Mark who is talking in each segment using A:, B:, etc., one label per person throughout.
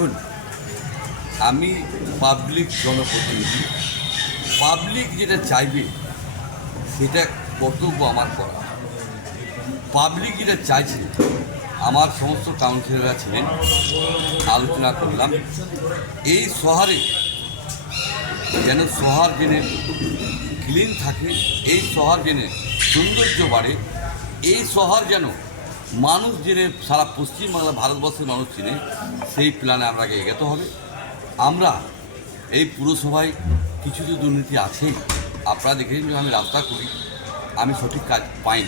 A: দেখুন, আমি পাবলিক জনপ্রতিনিধি। পাবলিক যেটা চাইবে, সেটা কর্তব্য আমার করা। পাবলিক যেটা চাইছে, আমার সমস্ত কাউন্সিলররা ছিলেন, আলোচনা করলাম। এই শহরে যেন শহর যেন ক্লিন থাকে, এই শহর যেন সৌন্দর্য বাড়ে, এই শহর যেন মানুষ জেনে সারা পশ্চিমবাংলা ভারতবর্ষের মানুষ চিনে, সেই প্ল্যানে আপনাকে এগোতে হবে। আমরা এই পুরসভায় কিছু তো দুর্নীতি আছেই আপনারা দেখেছেন যে আমি রাস্তা করি আমি সঠিক কাজ পাই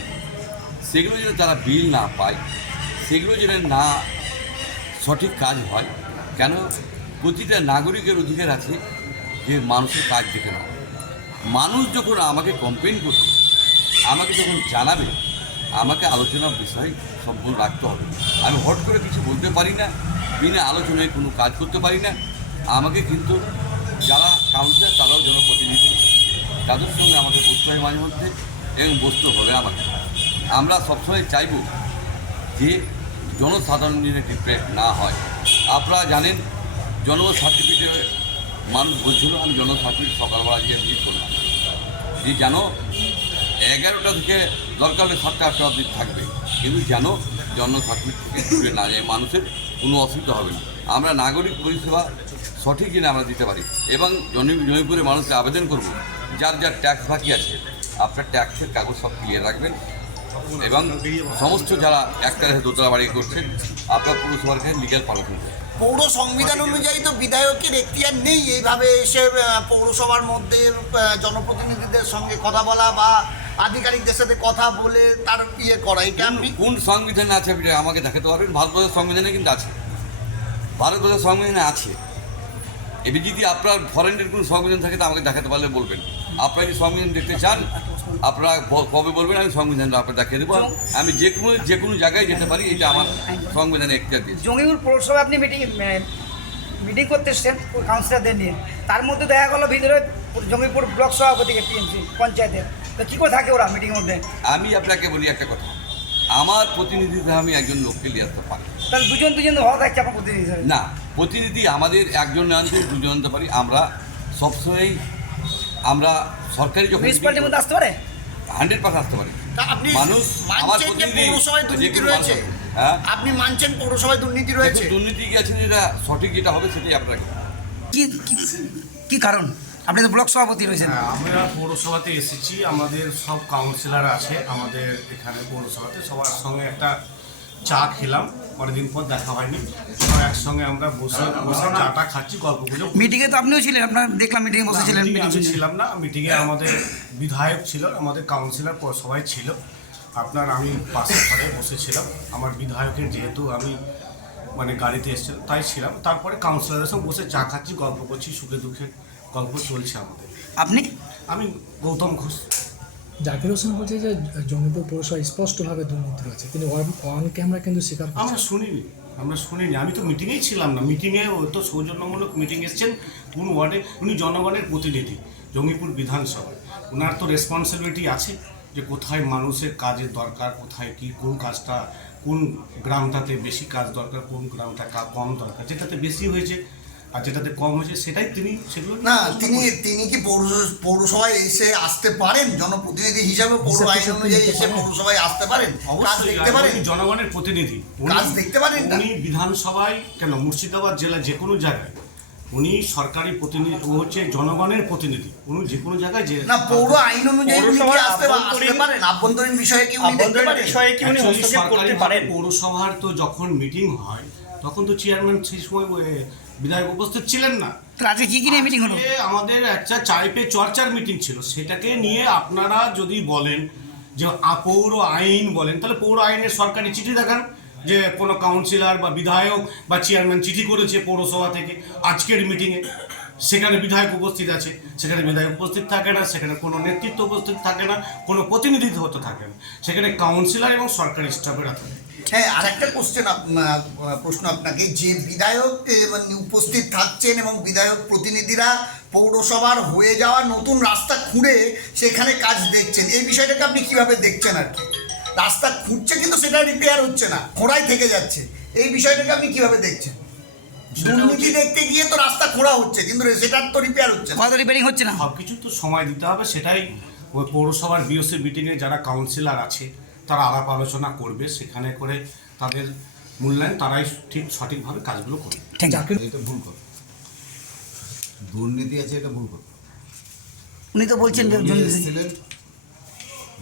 A: সেগুলো যেন তারা বিল না পায়, সেগুলো যেন না সঠিক কাজ হয়, কেন? প্রতিটা নাগরিকের অধিকার আছে যে মানুষের কাজ দেখে না মানুষ যখন আমাকে কমপ্লেন করবে, আমাকে যখন জানাবে, আমাকে আলোচনার বিষয় সম্পূর্ণ রাখতে হবে। আমি হট করে কিছু বলতে পারি না, বিনা আলোচনায় কোনো কাজ করতে পারি না। আমাকে কিন্তু যারা কাউন্সিলর তারাও জনপ্রতিনিধি তাদের সঙ্গে আমাকে বসতে হয় মাঝে মধ্যে এবং বসতে হবে আমাকে। আমরা সবসময় চাইব যে জনসাধারণ যেন ডিপ্রেস না হয়, আপনারা জানেন জন্ম সার্টিফিকেটে মানুষ বলছিল, আমি জন্ম সার্টিফিকেট সকালবেলা গিয়ে ভিজিট করলাম যে জানো, এগারোটা থেকে দরকার হলে সাতটা আটটা অবধি থাকবে। কিন্তু যেন জন্ম সার্টিফিকেট দূরে না যায়, মানুষের কোনো অসুবিধা হবে না। আমরা নাগরিক পরিষেবা সঠিক জেনে আমরা দিতে পারি। এবং জমি জমিপুরে মানুষকে আবেদন করব, যার যার ট্যাক্স বাকি আছে, আপনার ট্যাক্সের কাগজ সব ক্লিয়ার রাখবেন। এবং সমস্ত যারা একটা দোতলা বাড়ি করছেন, আপনার পুরসভার কাছে লিগাল পারমিশন
B: পৌর সংবিধান অনুযায়ী তো বিধায়কের এখতিয়ার নেই। এইভাবে এসে পৌরসভার মধ্যে জনপ্রতিনিধিদের সঙ্গে কথা বলা বা আধিকারিকদের সাথে কথা বলে তার ইয়ে করা এটা আপনি
A: কোন সংবিধানে আছে আপনি আমাকে দেখাতে পারবেন? ভারতবর্ষের সংবিধানে কিন্তু আছে। ভারতবর্ষের সংবিধানে আছে। এবার যদি আপনার ফরেনের কোনো সংবিধান থাকে তো আমাকে দেখাতে পারলে বলবেন। আপনারা যদি সংবিধান দেখতে চান আপনারা কবে বলবেন? আমি সংবিধানটা আপনার দেখিয়ে দেবো। আমি যে কোনো যে কোনো জায়গায় যেতে পারি এটা আমার সংবিধানে এখতিয়ার দিয়েছে।
C: জঙ্গিপুর পৌরসভা আপনি মিটিং মিটিং করতে এসছেন কাউন্সিলরদের নিয়ে। তার মধ্যে দেখা গেলো ভিতরে জঙ্গিপুর ব্লক সভাপতিকে টিএমসি পঞ্চায়েতের। তো কী করে থাকে ওরা মিটিংয়ের মধ্যে?
A: আমি আপনাকে বলি একটা কথা। আমার প্রতিনিধিতে আমি একজন লোককে নিয়ে আসতে পারি।
C: তাহলে দুজন দুজন হওয়া থাকছে আপনার প্রতিনিধি
A: না প্রতিনিধি আমাদের একজন আনতে দুজন আনতে পারি। আমরা সবসময়ই আমরা সরকারি যখন
C: মিউনিসিপ্যালিটির মধ্যে আসতে পারে?
A: হান্ড্রেড পার্সেন্ট আসতে পারি। মানুষ আমার প্রতিনিধি
B: দুর্নীতি রয়েছে?
A: হ্যাঁ?
B: আপনি মানছেন পৌরসভায় দুর্নীতি রয়েছে?
A: দুর্নীতি কি আছে যেটা সঠিক যেটা হবে সেটাই আপনাকে
C: কি কি- কি কারণ? আপনি তো ব্লক সভাপতি রয়েছেন।
D: হ্যাঁ, আমরা পৌরসভাতে এসেছি আমাদের সব কাউন্সিলর আছে আমাদের এখানে পৌরসভাতে সবার সঙ্গে একটা চা খেলাম অনেকদিন পর দেখা হয়নি। একসঙ্গে আমরা বসে বসে চাটা খাচ্ছি গল্প গুজব
C: মিটিংয়ে তো আপনিও ছিলেন আপনার দেখলাম মিটিংয়ে বসেছিলেন
D: আমি ছিলাম না মিটিংয়ে আমাদের বিধায়ক ছিল আমাদের কাউন্সিলর সবাই ছিল। আপনার আমি পাশে ঘরে বসেছিলাম আমার বিধায়কের যেহেতু আমি মানে গাড়িতে এসেছিলাম তাই ছিলাম। তারপরে কাউন্সিলরের সঙ্গে বসে চা খাচ্ছি গল্প করছি সুখে দুঃখে গল্প চলছে আমাদের।
C: আপনি?
D: আমি গৌতম ঘোষ।
E: জাকির হোসেন বলছে যে জঙ্গিপুর পৌরসভায় স্পষ্টভাবে দুর্নীতি রয়েছে। কিন্তু অন ক্যামেরা কিন্তু স্বীকার
D: আমরা শুনিনি আমরা শুনিনি। আমি তো মিটিংয়েই ছিলাম না। মিটিংয়ে ও তো সৌজন্যমূলক মিটিং এসেছেন কোন ওয়ার্ডে। উনি জনগণের প্রতিনিধি জঙ্গিপুর বিধানসভায়। ওনার তো রেসপন্সিবিলিটি আছে যে কোথায় মানুষের কাজের দরকার কোথায় কি কোন কাজটা কোন গ্রামটাতে বেশি কাজ দরকার কোন গ্রামটা কম দরকার। যেটাতে বেশি হয়েছে আর যেটাতে কম হয়েছে সেটাই তিনি সেগুলো
B: না তিনি তিনি কি পৌর পৌরসভায় এসে আসতে পারেন? জনপ্রতিনিধি হিসাবে পৌর আইন অনুযায়ী এসে পৌরসভায় আসতে পারেন। কাজ দেখতে পারেন।
D: জনগণের প্রতিনিধি।
B: কাজ দেখতে পারেন
D: উনি বিধানসভায় কেন মুর্শিদাবাদ জেলায় যে কোনো জায়গায় উনি সরকারি প্রতিনিধি ও হচ্ছে জনগণের প্রতিনিধি। উনি যে কোনো জায়গায় যে
B: না পৌর আইন অনুযায়ী উনি
F: পৌরসভার
B: আসতে পারেন? আভ্যন্তরীণ বিষয়ে কি উনি দেখতে পারেন?
F: বিষয়ে কি উনি হস্তক্ষেপ করতে পারেন?
D: পৌরসভার তো যখন মিটিং হয় তখন তো চেয়ারম্যান সেই সময় বিধায়ক উপস্থিত ছিলেন না।
C: আজকে কি কি নিয়ে মিটিং হলো?
D: আমাদের একটা চাই পে চর্চার মিটিং ছিল। সেটাকে নিয়ে আপনারা যদি বলেন যে পৌর আইন বলেন তাহলে পৌর আইনের সরকারি চিঠি দেখান যে কোনো কাউন্সিলর বা বিধায়ক বা চেয়ারম্যান চিঠি করেছে পৌরসভা থেকে আজকের মিটিংয়ে সেখানে বিধায়ক উপস্থিত আছে সেখানে বিধায়ক উপস্থিত থাকে না সেখানে কোনো নেতৃত্ব উপস্থিত থাকে না কোনো প্রতিনিধিত্ব হতে থাকে না। সেখানে কাউন্সিলর এবং সরকারি স্টাফেরা থাকে।
B: হ্যাঁ আর একটা কোশ্চেন প্রশ্ন আপনাকে। যে বিধায়ক এ, উপস্থিত থাকছেন এবং বিধায়ক প্রতিনিধিরা পৌরসভার হয়ে যাওয়া নতুন রাস্তা খুঁড়ে সেখানে কাজ দেখছেন এই বিষয়টাকে আপনি কীভাবে দেখছেন আর কি? রাস্তা খুঁড়ছে কিন্তু সেটা রিপেয়ার হচ্ছে না খোঁড়াই থেকে যাচ্ছে। এই বিষয়টাকে আপনি কীভাবে দেখছেন? দুর্নীতি দেখতে গিয়ে তো রাস্তা খোঁড়া হচ্ছে কিন্তু সেটার তো রিপেয়ার হচ্ছে না।
C: রিপেয়ারিং হচ্ছে না।
D: সব কিছু তো সময় দিতে হবে সেটাই ওই পৌরসভার বিওসি মিটিংয়ে যারা কাউন্সিলর আছে তারা আলাপ আলোচনা করবে সেখানে করে তাদের মূল্যায়ন তারাই ঠিক সঠিকভাবে কাজগুলো করবে।
F: এটা ভুল কথা দুর্নীতি আছে এটা ভুল কথা
C: উনি তো বলছেন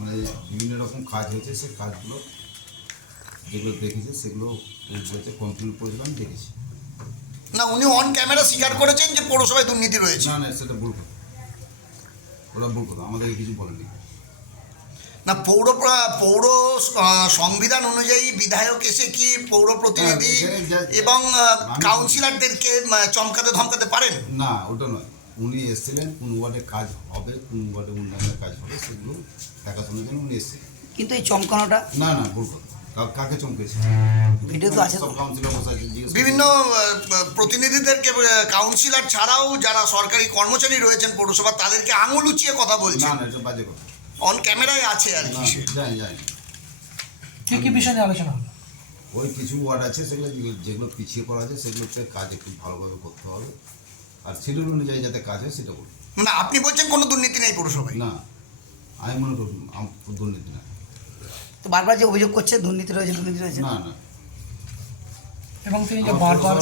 F: মানে বিভিন্ন রকম কাজ হয়েছে সেই কাজগুলো যেগুলো দেখেছে সেগুলো বলছে কমপ্লিট করেছিলাম দেখেছি।
B: না উনি অন ক্যামেরা স্বীকার করেছেন যে পৌরসভায় দুর্নীতি রয়েছে।
F: না না সেটা ভুল কথা ওরা ভুল কথা আমাদেরকে কিছু বলেনি
B: না পৌর পৌর সংবিধান অনুযায়ী বিধায়ক এসে কি পৌর প্রতিনিধি
F: হ্যাঁ,
B: এবং কাউন্সিলরদেরকে চমকাতে ধমকাতে পারেন?
F: না ওটা নয়। উনি এসেছিলেন কোন ওয়ার্ডে কাজ হবে কোন ওয়ার্ডে উন্নয়নের কাজ হবে সেগুলো দেখাশোনার জন্য উনি এসেছিলেন।
C: কিন্তু এই চমকানোটা?
F: না না ভুল কাকে চমকেছে?
C: ভিডিও তো আছে।
B: বিভিন্ন প্রতিনিধিদেরকে কাউন্সিলর ছাড়াও যারা সরকারি কর্মচারী রয়েছেন পৌরসভা তাদেরকে আঙুল উঁচিয়ে কথা
F: না
B: বলছেন
F: না এটা বাজে কথা।
B: অন ক্যামেরায় আছে আর কি।
F: জানি জানি।
E: কি কি বিষয় নিয়ে আলোচনা হলো
F: ওই কিছু ওয়ার্ড আছে সেগুলো যেগুলো- পিছিয়ে পড়া আছে সেগুলোতে কাজ একটু ভালোভাবে করতে হবে। আর শিডিউল অনুযায়ী যাতে কাজ হয় সেটা করুন।
B: মানে আপনি বলছেন কোনো দুর্নীতি নেই পৌরসভায়?
F: না আমি মনে করি দুর্নীতি না।
C: তো বারবার যে অভিযোগ করছে দুর্নীতি রয়েছে দুর্নীতি রয়েছে?
F: না না।
E: এবং তিনি যে বারবার